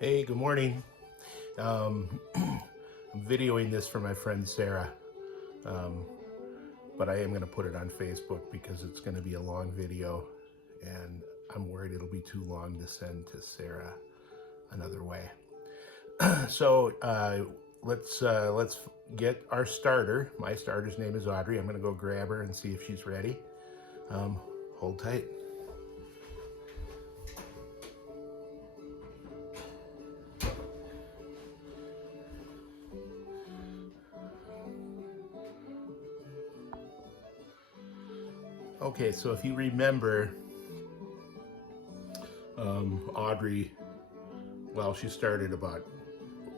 Hey, good morning. I'm videoing this for my friend Sarah, um, but I am going to put it on Facebook because it's going to be a long video, and I'm worried it'll be too long to send to Sarah another way. So let's get our starter. My starter's name is Audrey. I'm going to go grab her and see if she's ready. Hold tight. Okay, so if you remember, Audrey, well, she started about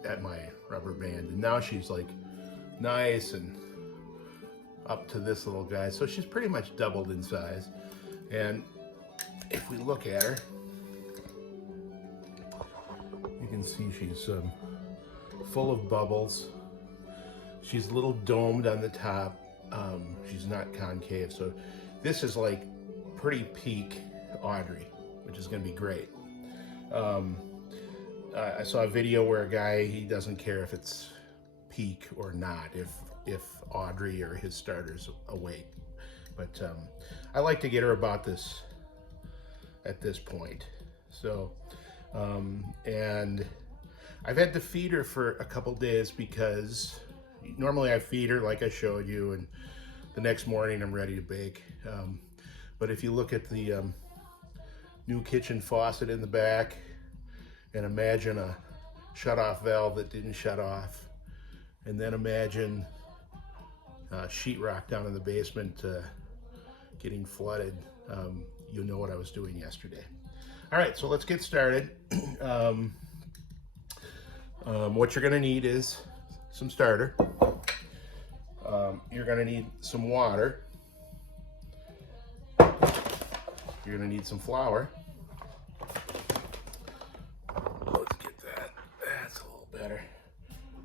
at my rubber band, and now she's like nice and up to this little guy. So she's pretty much doubled in size. And if we look at her, you can see she's full of bubbles. She's a little domed on the top. She's not concave. So this is like pretty peak Audrey, which is going to be great. I saw a video where a guy, he doesn't care if it's peak or not, if Audrey or his starter's awake. But I like to get her about this at this point. So, and I've had to feed her for a couple days because normally I feed her like I showed you, and the next morning I'm ready to bake. But if you look at the new kitchen faucet in the back, and imagine a shut-off valve that didn't shut off, and then imagine sheetrock down in the basement getting flooded, you know what I was doing yesterday. All right, so let's get started. What you're gonna need is some starter. You're gonna need some water. You're gonna need some flour. Let's get that. That's a little better.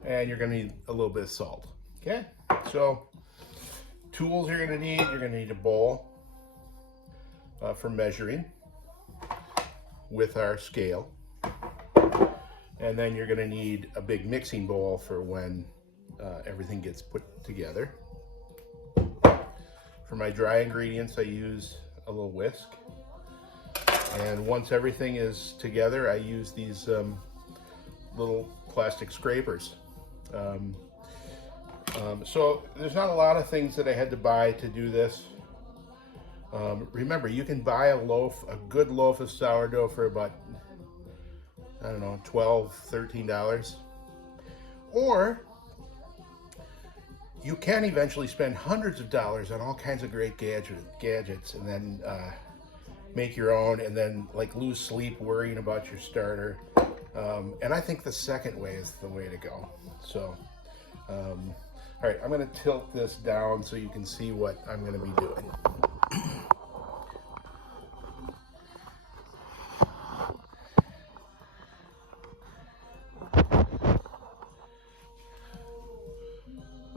And you're gonna need a little bit of salt. Okay? So, tools you're gonna need a bowl for measuring with our scale. And then you're gonna need a big mixing bowl for when everything gets put together. For my dry ingredients, I use a little whisk. And once everything is together, I use these little plastic scrapers. So there's not a lot of things that I had to buy to do this. Remember, you can buy a good loaf of sourdough for about, I don't know, $12, $13. Or you can eventually spend hundreds of dollars on all kinds of great gadgets and then make your own, and then like lose sleep worrying about your starter. And I think the second way is the way to go. So, all right, I'm gonna tilt this down so you can see what I'm gonna be doing.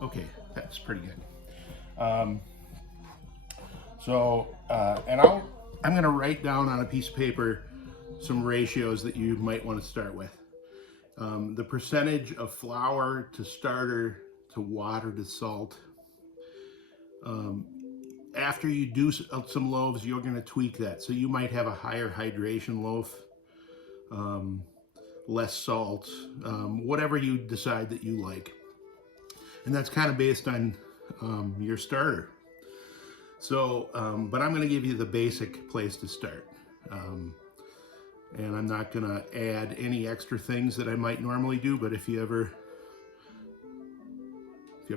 Okay, that's pretty good. And I'm going to write down on a piece of paper some ratios that you might want to start with. The percentage of flour to starter to water to salt. After you do some loaves, you're going to tweak that. So you might have a higher hydration loaf, less salt, whatever you decide that you like. And that's kind of based on your starter. So, but I'm going to give you the basic place to start. And I'm not going to add any extra things that I might normally do, but if you ever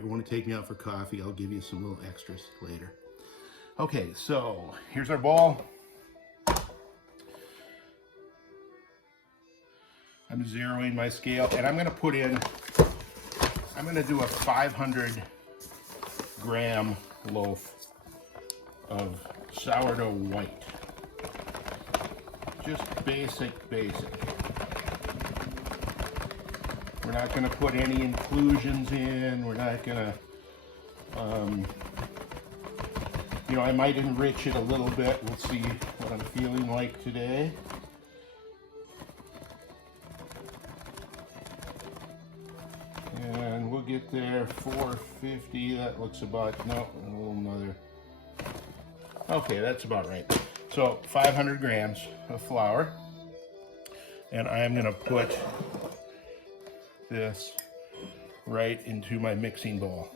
want to take me out for coffee, I'll give you some little extras later. Okay, so here's our bowl. I'm zeroing my scale, and I'm going to do a 500 gram loaf of sourdough white. Just basic. We're not going to put any inclusions in. We're not going to, I might enrich it a little bit. We'll see what I'm feeling like today. get there. 450, that looks about, no, a little another. Okay, that's about right. So 500 grams of flour. And I'm gonna put this right into my mixing bowl.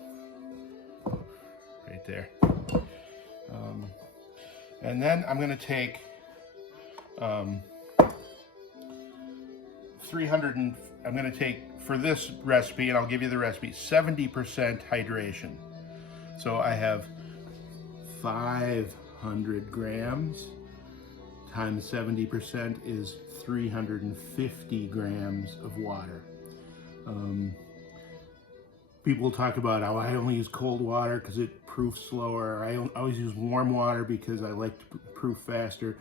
Right there. And then I'm gonna take 300 and I'm going to take, for this recipe, and I'll give you the recipe, 70% hydration. So I have 500 grams times 70% is 350 grams of water. People talk about how I only use cold water because it proofs slower. I always use warm water because I like to proof faster.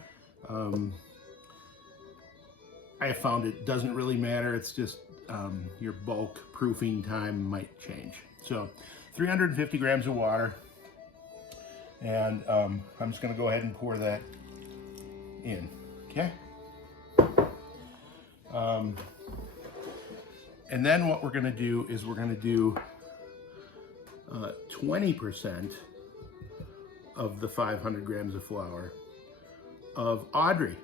I have found it doesn't really matter. It's just your bulk proofing time might change. So 350 grams of water. And I'm just gonna go ahead and pour that in, okay? And then what we're gonna do is we're gonna do 20% of the 500 grams of flour of Audrey.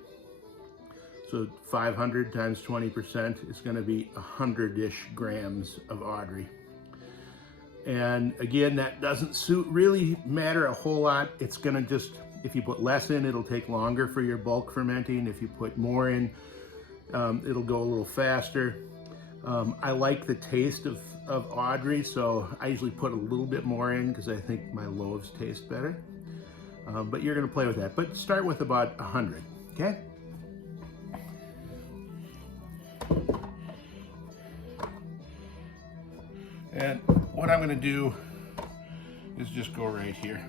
So 500 times 20% is gonna be 100-ish grams of Audrey. And again, that doesn't really matter a whole lot. It's gonna just, if you put less in, it'll take longer for your bulk fermenting. If you put more in, it'll go a little faster. I like the taste of Audrey, so I usually put a little bit more in because I think my loaves taste better. But you're gonna play with that. But start with about 100, okay? And what I'm going to do is just go right here.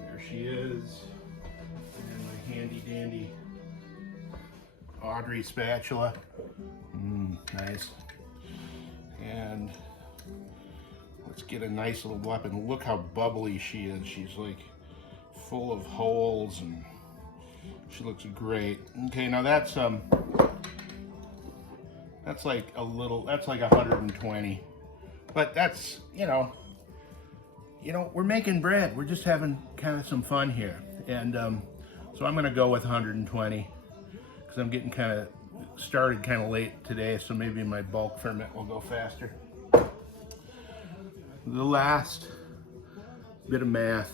There she is. And my handy dandy Audrey spatula. Nice. And let's get a nice little weapon. Look how bubbly she is. She's like full of holes and she looks great. Okay, now that's like a little, that's like 120. But that's, you know, we're making bread. We're just having kind of some fun here. And so I'm gonna go with 120 because I'm getting kind of started kind of late today, so maybe my bulk ferment will go faster. The last bit of math,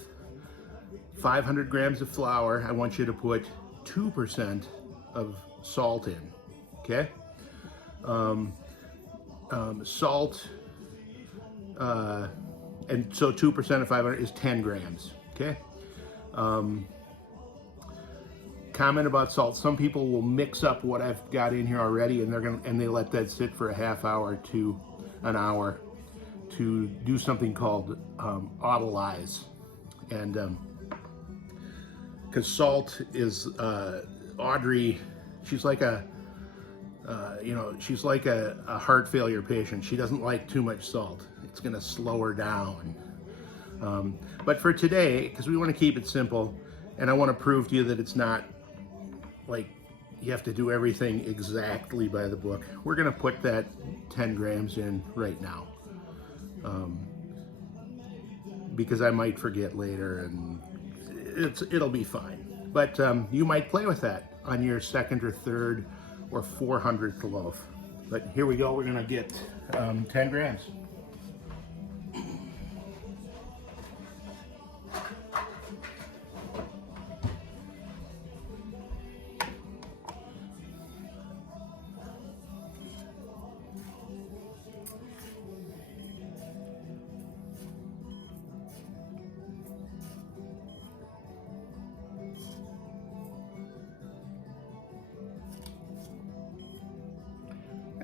500 grams of flour, I want you to put 2% of salt in, okay? Salt, and so 2% of 500 is 10 grams, okay? Comment about salt. Some people will mix up what I've got in here already and they let that sit for a half hour to an hour to do something called autolyze. And because salt is, Audrey, she's like a heart failure patient. She doesn't like too much salt. It's gonna slow her down. But for today, because we want to keep it simple, and I want to prove to you that it's not like you have to do everything exactly by the book, we're gonna put that 10 grams in right now. Because I might forget later and it'll be fine. But you might play with that on your second or third or 400th loaf. But here we go, we're gonna get 10 grams.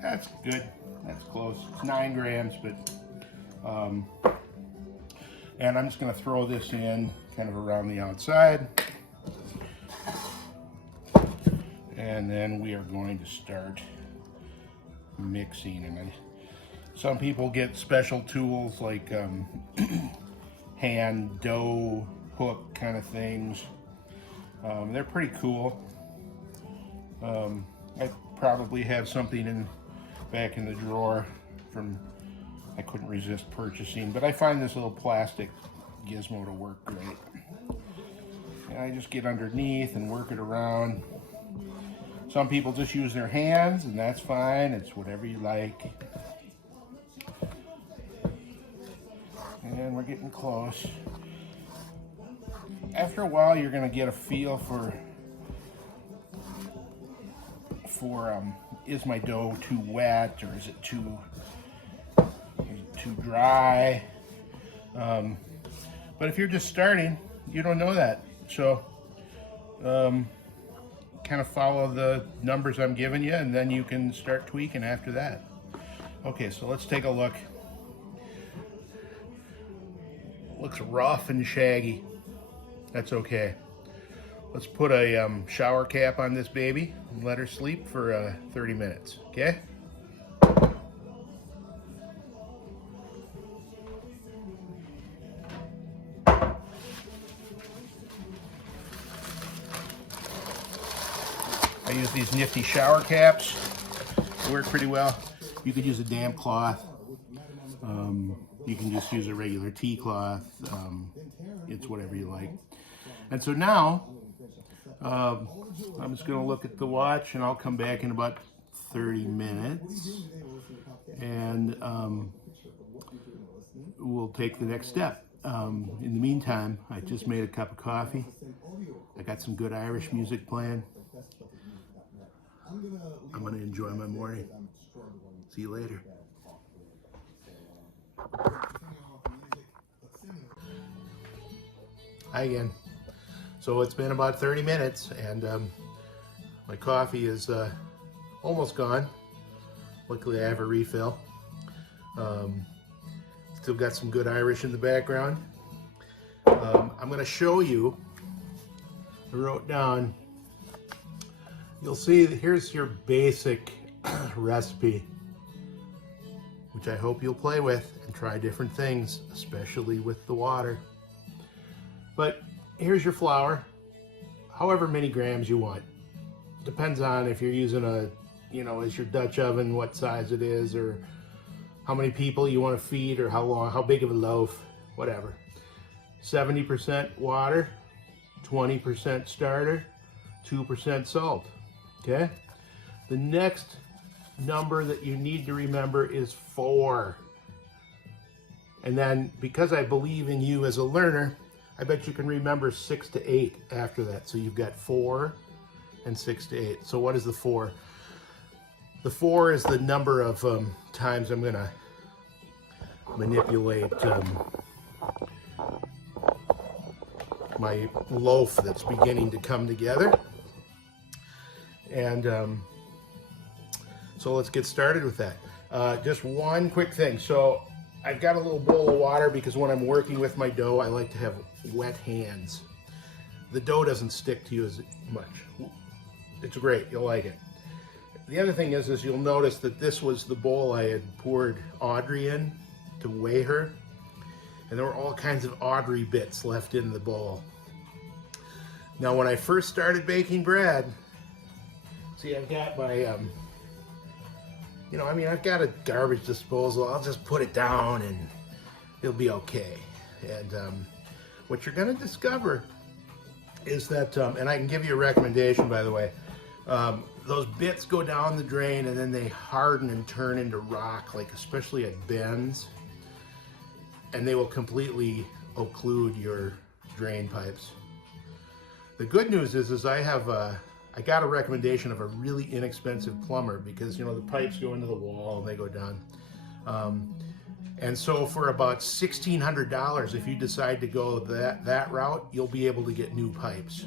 That's good. That's close. It's 9 grams, but and I'm just going to throw this in kind of around the outside, and then we are going to start mixing. And some people get special tools like hand dough hook kind of things. They're pretty cool. I probably have something in back in the drawer from, I couldn't resist purchasing, but I find this little plastic gizmo to work great. And I just get underneath and work it around. Some people just use their hands, and that's fine. It's whatever you like. And we're getting close. After a while, you're going to get a feel for is my dough too wet or is it too dry? But if you're just starting, you don't know that. So kind of follow the numbers I'm giving you, and then you can start tweaking after that. Okay, so let's take a look. Looks rough and shaggy. That's okay. Let's put a shower cap on this baby and let her sleep for 30 minutes, okay? I use these nifty shower caps. They work pretty well. You could use a damp cloth. You can just use a regular tea cloth. It's whatever you like. And so now, I'm just going to look at the watch, and I'll come back in about 30 minutes. And we'll take the next step. In the meantime, I just made a cup of coffee. I got some good Irish music playing. I'm going to enjoy my morning. See you later. Hi again. So it's been about 30 minutes, and my coffee is almost gone. Luckily I have a refill. Still got some good Irish in the background. I'm going to show you. I wrote down, you'll see here's your basic recipe, which I hope you'll play with and try different things, especially with the water. But here's your flour, however many grams you want. Depends on if you're using is your Dutch oven, what size it is, or how many people you want to feed, or how big of a loaf, whatever. 70% water, 20% starter, 2% salt, okay? The next number that you need to remember is 4. And then, because I believe in you as a learner, I bet you can remember 6 to 8 after that. So you've got 4 and 6 to 8. So what is the 4? The 4 is the number of times I'm going to manipulate my loaf that's beginning to come together. And so let's get started with that. Just one quick thing. So I've got a little bowl of water because when I'm working with my dough, I like to have wet hands. The dough doesn't stick to you as much. It's great, you'll like it. The other thing is you'll notice that this was the bowl I had poured Audrey in to weigh her. And there were all kinds of Audrey bits left in the bowl. Now when I first started baking bread, see, I've got my, I've got a garbage disposal. I'll just put it down and it'll be okay. And what you're gonna discover is that, and I can give you a recommendation, by the way, those bits go down the drain and then they harden and turn into rock, like especially at bends, and they will completely occlude your drain pipes. The good news is I got a recommendation of a really inexpensive plumber, because the pipes go into the wall and they go down. And so for about $1,600, if you decide to go that route, you'll be able to get new pipes.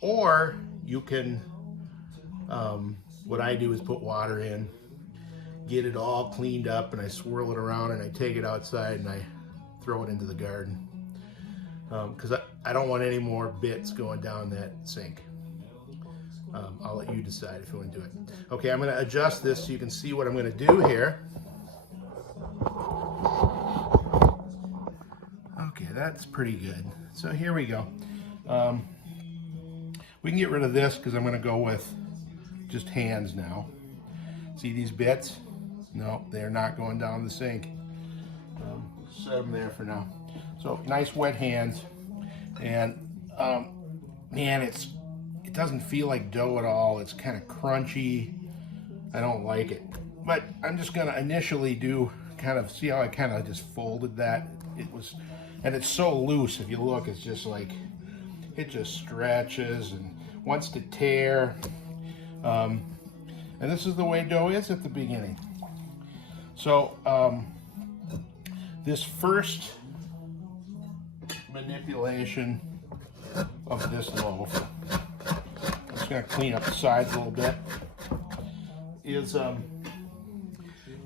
Or you can, what I do is put water in, get it all cleaned up, and I swirl it around and I take it outside and I throw it into the garden. Because I don't want any more bits going down that sink. I'll let you decide if you want to do it. Okay, I'm going to adjust this so you can see what I'm going to do here. Okay, that's pretty good. So here we go. We can get rid of this because I'm going to go with just hands now. See these bits? No, they're not going down the sink. Set them there for now. So nice wet hands, and man, it doesn't feel like dough at all. It's kind of crunchy. I don't like it, but I'm just gonna initially do kind of, see how I kind of just folded that. And it's so loose. If you look, it's just like, it just stretches and wants to tear. And this is the way dough is at the beginning. So this first manipulation of this loaf, I'm just going to clean up the sides a little bit, is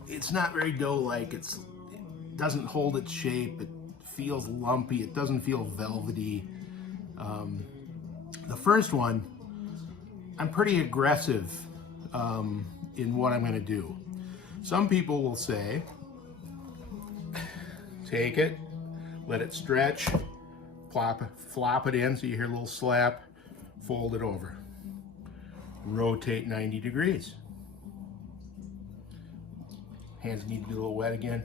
it's not very dough-like. It doesn't hold its shape. It feels lumpy. It doesn't feel velvety. The first one, I'm pretty aggressive in what I'm going to do. Some people will say, take it, let it stretch, flop it in so you hear a little slap, fold it over, rotate 90 degrees. Hands need to be a little wet again.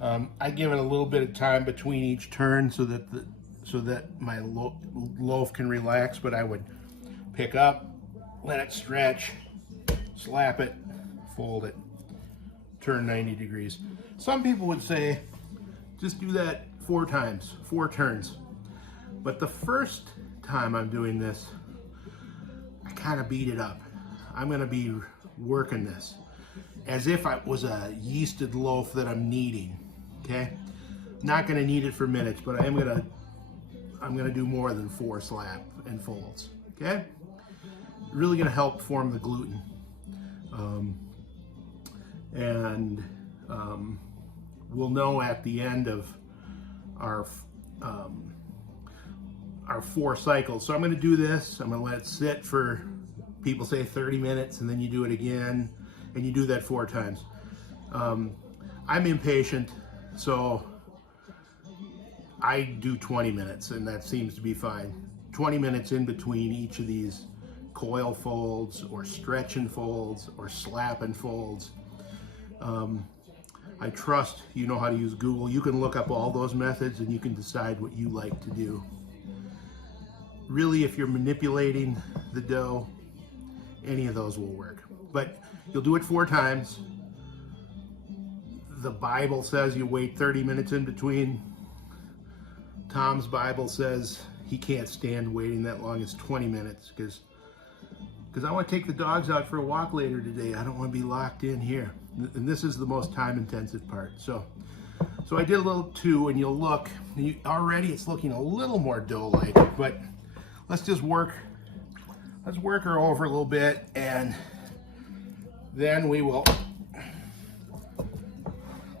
I give it a little bit of time between each turn so that my loaf can relax, but I would pick up, let it stretch, slap it, fold it, turn 90 degrees. Some people would say, just do that 4 times, 4 turns. But the first time I'm doing this, I kind of beat it up. I'm gonna be working this as if it was a yeasted loaf that I'm kneading, okay? Not gonna knead it for minutes, but I'm gonna do more than 4 slap and folds, okay? Really gonna help form the gluten. We'll know at the end of our 4 cycles. So I'm going to do this. I'm going to let it sit for, people say 30 minutes, and then you do it again, and you do that 4 times. I'm impatient, so I do 20 minutes, and that seems to be fine. 20 minutes in between each of these coil folds, or stretch and folds, or slap and folds. I trust you know how to use Google. You can look up all those methods and you can decide what you like to do. Really, if you're manipulating the dough, any of those will work. But you'll do it 4 times. The Bible says you wait 30 minutes in between. Tom's Bible says he can't stand waiting that long as 20 minutes because I want to take the dogs out for a walk later today. I don't want to be locked in here. And this is the most time-intensive part. So I did a little 2, and you'll look, already it's looking a little more dough-like, but let's just work her over a little bit, and then we will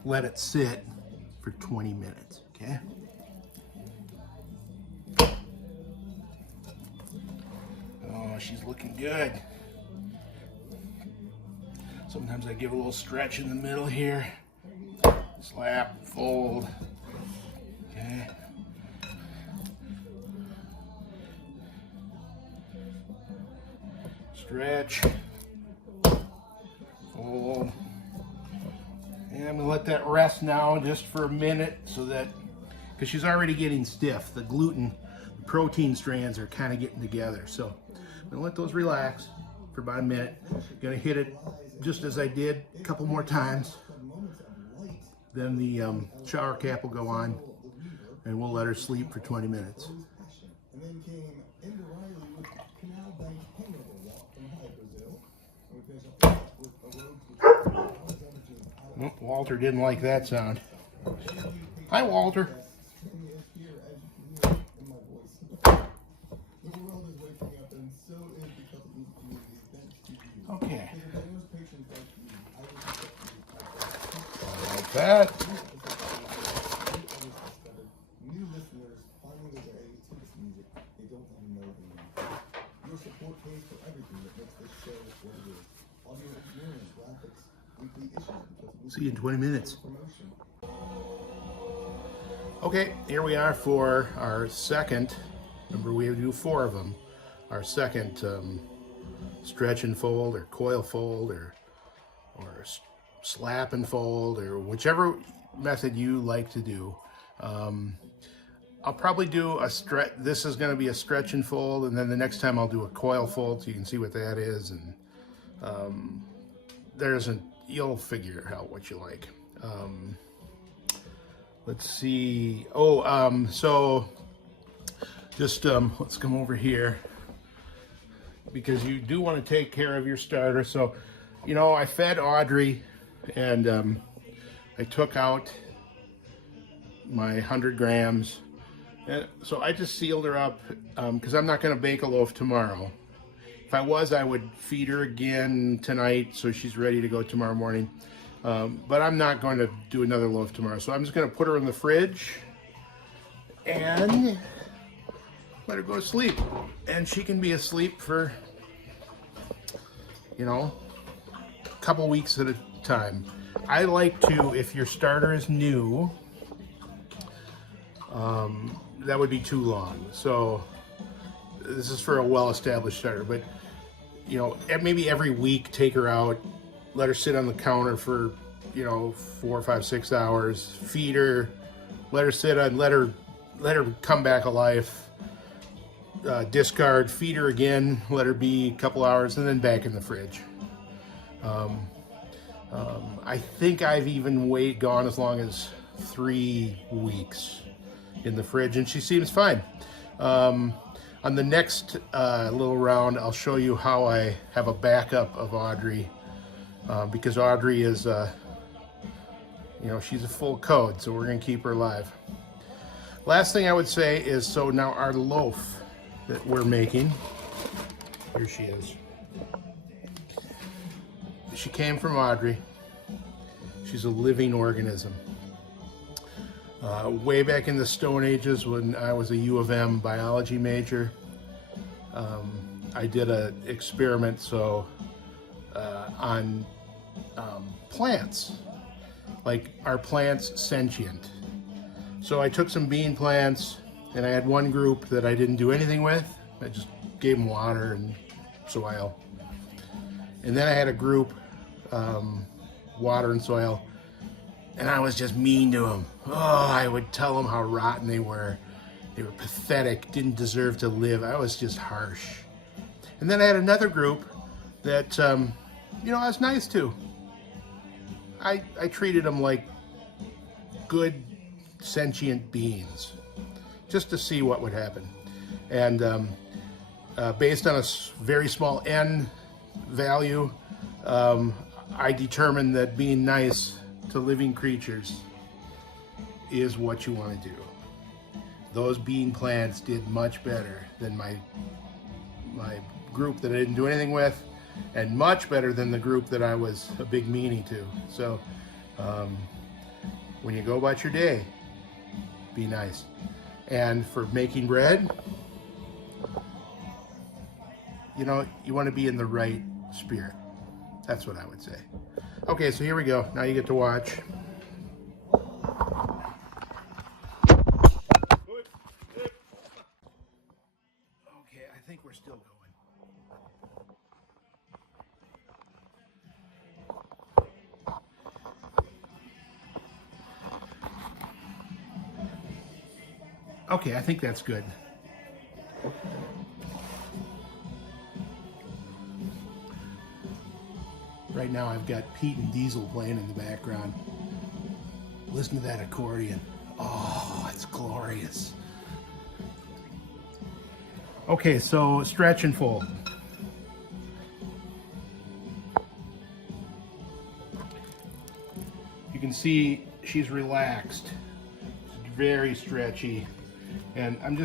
let it sit for 20 minutes, okay? Oh, she's looking good. Sometimes I give a little stretch in the middle here. Slap, fold. Okay. Stretch, fold. And I'm gonna let that rest now just for a minute so that, because she's already getting stiff. The gluten, the protein strands are kind of getting together. So I'm gonna let those relax for about a minute. Gonna hit it just as I did a couple more times. Then the shower cap will go on and we'll let her sleep for 20 minutes. Oh, Walter didn't like that sound. Hi, Walter. Okay. Like that. See you in 20 minutes. Okay, here we are for our second, remember we do 4 of them, our second stretch and fold or coil fold or or slap and fold, or whichever method you like to do. I'll probably do a stretch. This is going to be a stretch and fold, and then the next time I'll do a coil fold so you can see what that is. And you'll figure out what you like. Let's see. So just let's come over here, because you do want to take care of your starter. So, I fed Audrey, and I took out my 100 grams. And so I just sealed her up because I'm not going to bake a loaf tomorrow. If I was, I would feed her again tonight so she's ready to go tomorrow morning. But I'm not going to do another loaf tomorrow. So I'm just going to put her in the fridge and let her go to sleep. And she can be asleep for, a couple weeks at a time. I like to, if your starter is new, that would be too long. So this is for a well-established starter, but maybe every week take her out, let her sit on the counter for 4, 5, 6 hours, feed her, let her sit on, let her come back alive, discard, feed her again, let her be a couple hours, and then back in the fridge. I think I've even gone as long as 3 weeks in the fridge, and she seems fine. On the next little round, I'll show you how I have a backup of Audrey, because Audrey is, she's a full code, so we're going to keep her alive. Last thing I would say is, so now our loaf that we're making, here she is. She came from Audrey. She's a living organism. Way back in the Stone Ages, when I was a U of M biology major, I did an experiment on plants. Like, are plants sentient? So I took some bean plants, and I had one group that I didn't do anything with. I just gave them water and soil. And then I had a group, water and soil, and I was just mean to them. Oh, I would tell them how rotten they were. They were pathetic, didn't deserve to live. I was just harsh. And then I had another group that, I was nice to. I treated them like good, sentient beings, just to see what would happen. And based on a very small N value, I determined that being nice to living creatures is what you want to do. Those bean plants did much better than my group that I didn't do anything with, and much better than the group that I was a big meanie to. So when you go about your day, be nice. And for making bread, you want to be in the right spirit. That's what I would say. Okay, so here we go. Now you get to watch. Okay, I think we're still going. Okay, I think that's good. Right now I've got Pete and Diesel playing in the background. Listen to that accordion. Oh, it's glorious. Okay, so stretch and fold. You can see she's relaxed. It's very stretchy. And I'm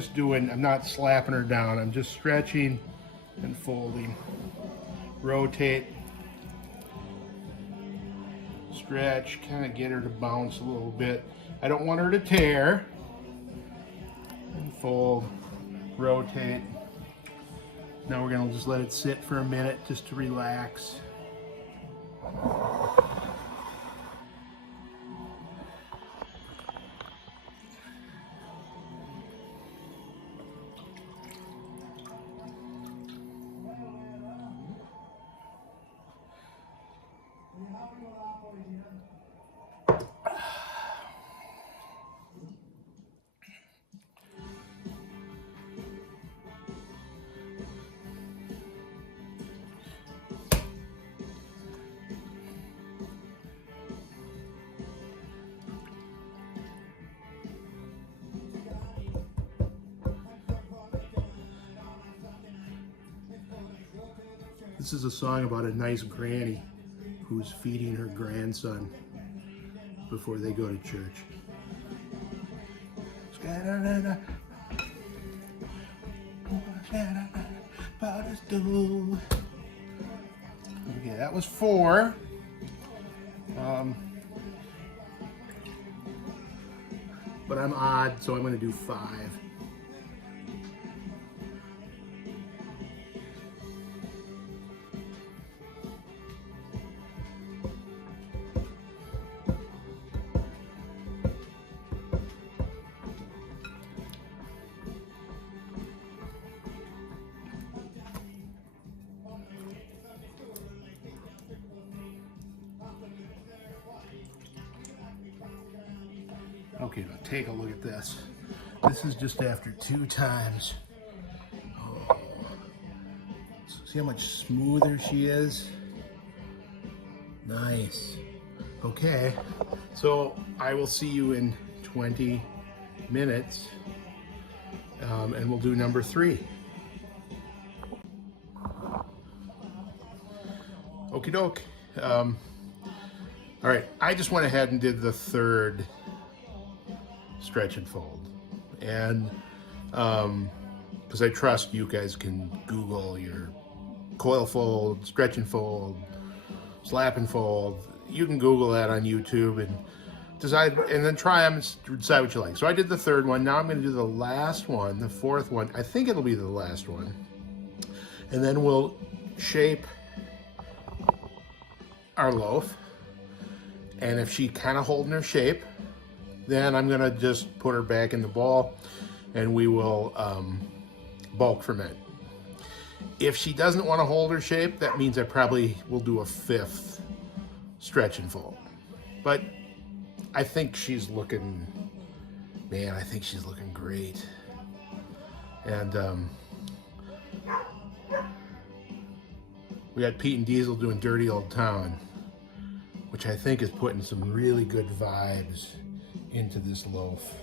not slapping her down. I'm just stretching and folding. Rotate. Stretch, kind of get her to bounce a little bit. I don't want her to tear. And fold, rotate. Now we're gonna just let it sit for a minute just to relax. This is a song about a nice granny who's feeding her grandson before they go to church. Okay, that was 4. But I'm odd, so I'm going to do 5. Okay, now take a look at this. This is just after 2 times. Oh. See how much smoother she is? Nice. Okay, so I will see you in 20 minutes, and we'll do number 3. Okie doke. All right, I just went ahead and did the 3rd stretch and fold, and because I trust you guys can Google your coil fold, stretch and fold, slap and fold. You can Google that on YouTube and decide, and then try them and decide what you like. So I did the 3rd one. Now I'm going to do the last one, the 4th one. I think it'll be the last one, and then we'll shape our loaf. And if she's kind of holding her shape, then I'm gonna just put her back in the ball and we will bulk ferment. If she doesn't want to hold her shape, that means I probably will do a 5th stretch and fold. But I think she's looking, man, I think she's looking great. And we got Pete and Diesel doing Dirty Old Town, which I think is putting some really good vibes into this loaf.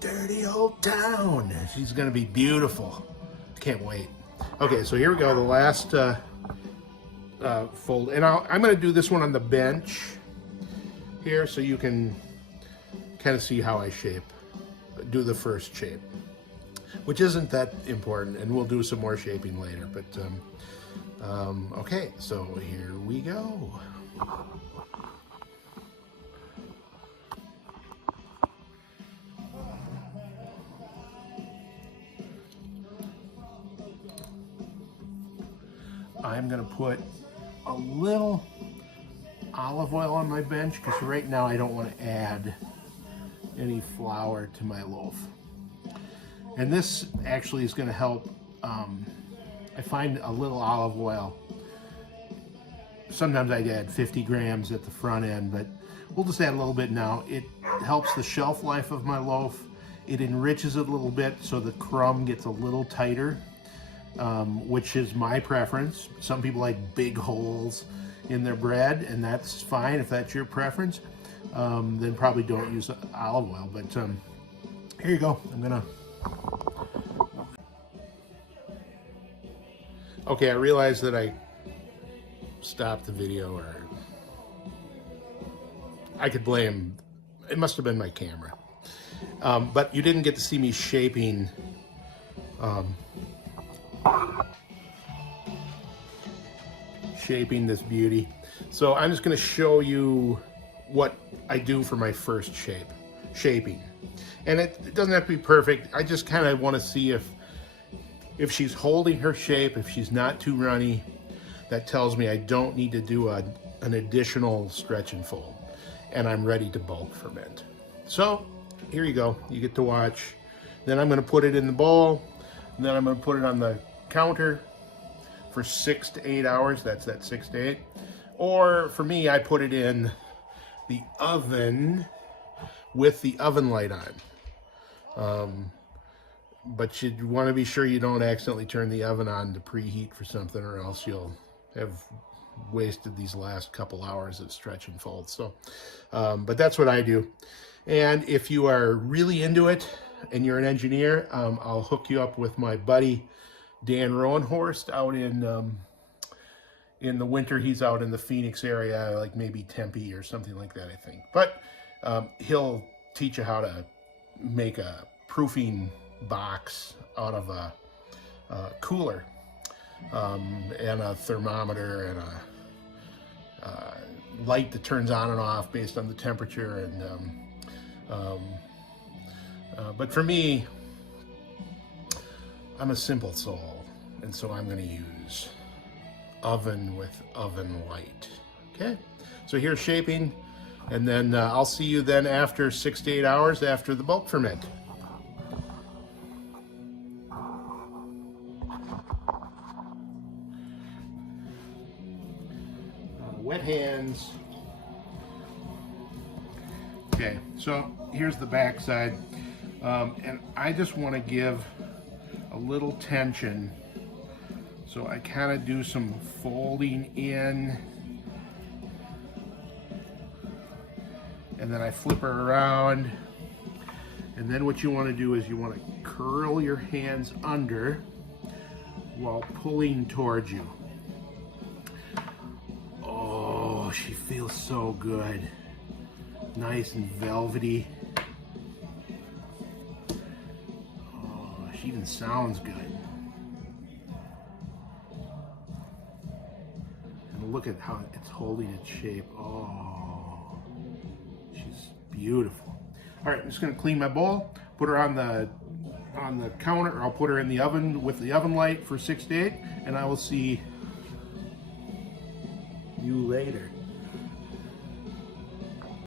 Dirty Old Town. She's gonna be beautiful. Can't wait. Okay, so here we go, the last fold. And I'm gonna do this one on the bench here so you can kind of see how I do the first shape, which isn't that important, and we'll do some more shaping later. But okay, so here we go. I'm gonna put a little olive oil on my bench because right now I don't want to add any flour to my loaf. And this actually is going to help. I find a little olive oil. Sometimes I'd add 50 grams at the front end, but we'll just add a little bit now. It helps the shelf life of my loaf. It enriches it a little bit so the crumb gets a little tighter, which is my preference. Some people like big holes in their bread, and that's fine if that's your preference. Then probably don't use olive oil, but here you go. I'm gonna... Okay, I realized that I stopped the video, or I could blame, it must have been my camera. But you didn't get to see me shaping this beauty. So I'm just going to show you what I do for my first shaping. And it doesn't have to be perfect. I just kind of want to see if she's holding her shape, if she's not too runny. That tells me I don't need to do an additional stretch and fold, and I'm ready to bulk ferment. So here you go, you get to watch. Then I'm going to put it in the bowl, and then I'm going to put it on the counter for 6 to 8 hours. That's that 6 to 8. Or for me, I put it in the oven with the oven light on. But you want to be sure you don't accidentally turn the oven on to preheat for something, or else you'll have wasted these last couple hours of stretch and fold. So, but that's what I do. And if you are really into it and you're an engineer, I'll hook you up with my buddy Dan Rowenhorst out in the winter. He's out in the Phoenix area, like maybe Tempe or something like that, I think. But he'll teach you how to make a proofing box out of a cooler and a thermometer and a light that turns on and off based on the temperature. And but for me, I'm a simple soul, and so I'm going to use oven with oven light. Okay, so here's shaping, and then I'll see you then after 6 to 8 hours after the bulk ferment. Wet hands. Okay, so here's the back side, and I just want to give a little tension, so I kind of do some folding in, and then I flip her around, and then what you want to do is you want to curl your hands under while pulling towards you. Oh, she feels so good. Nice and velvety. Oh, she even sounds good. And look at how it's holding its shape. Oh, she's beautiful. All right, I'm just gonna clean my bowl, put her on the counter, or I'll put her in the oven with the oven light for 6 to 8, and I will see you later.